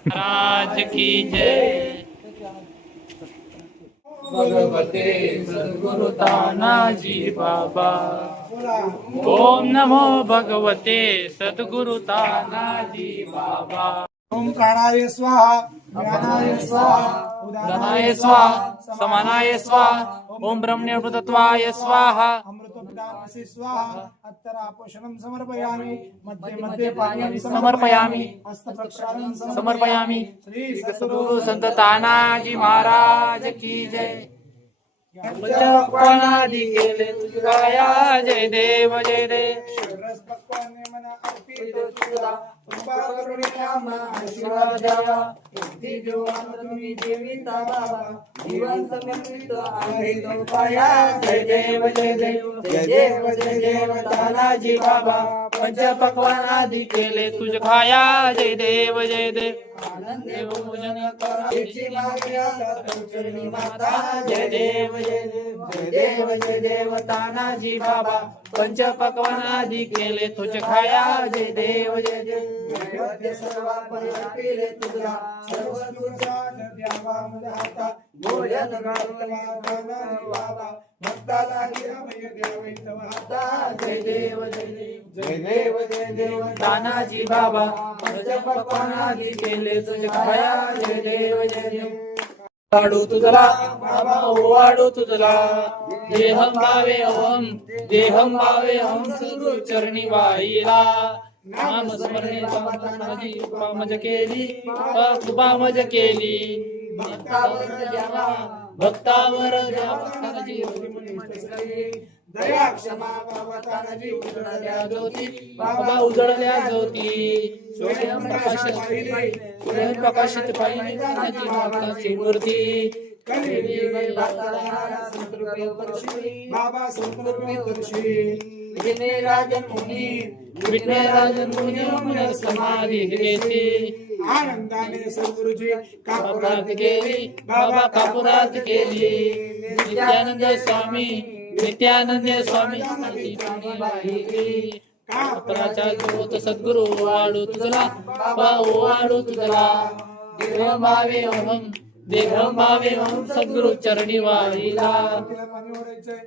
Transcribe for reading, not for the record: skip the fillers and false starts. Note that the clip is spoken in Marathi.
महाराज की जय। भगवते सद्गुरु तानाजी बाबा। ओम नमो भगवते सद्गुरु तानाजी बाबा। ओम प्राणाय स्वाहा, ज्ञानाय स्वाहा, उदानाय स्वाहा, समानाय स्वाहा, ओम ब्रह्मण्यतत्वाय स्वाहा। अमृतोपदानस्य स्वाहा। अत्तरापोषणं समर्पयामि, मध्ये मध्ये पानीयं समर्पयामि, हस्तप्रक्षालनं समर्पयामि। श्री सद्गुरु संत तानाजी महाराज की जय। पंचपक्वानादि केले तुझ्या जय देव जय देव। रसपक्वाने मना अर्पित तुझा, कृपा करुणी आम्हा आशीर्वाद द्यावा। बुद्धी जीवन तुम्ही जीविता बाबा, जीवन समर्पित आहे तो पाया। जय देव जय देव जय देव जय देव तानाजी बाबा। पंचपक्वानादि केले तुझ खाया जय देव जय देव। आनंद देव पूजन करा त्याची मागे आता चरणी माता। जय देव जय देव जय देव जय देव तानाजी बाबा। पंचपक्वानादि केले तुझ खाया जय देव जय देव। नैवेद्य सर्वार्पण अर्पिले तुझा, सर्व दुर्गा द्यावा माझ्या हाता। भोजन घालवा बाबा, भक्ताला अभय द्यावे तव हाता। जय देव जय देव जय देव जय देव तानाजी बाबा। पंचपक्वानादि केले तुझ खाया जय देव जय देव। वाढू तुझला बाबा वाढू तुझला, देहम भावे ओम देहम भावे ओम सद्गुरु चरणी वाहिला। नाम स्मरणे तानाजी कृपा मज केली, कृपा मज केली। भक्तावर द्यावा तानाजी दया क्षमा बाबा तानाजी उजळल्या ज्योती बाबा उजळल्या ज्योती। स्वयं प्रकाशित पाहिली तानाजी बाबाची मूर्ती। बाबा संतर्पी विघ्नराजन मुनी समाधी घेतली। आनंदाने सद्गुरुजी कापुरात केली बाबा कापुरात केली। नित्यानंद स्वामी कापुराच्या ज्योत सद्गुरु वाढू तुझला बाबा वाढू तुझला। देहम भावे ओम सद्गुरु चरणी वाहिला। पाणी ओढायचंय।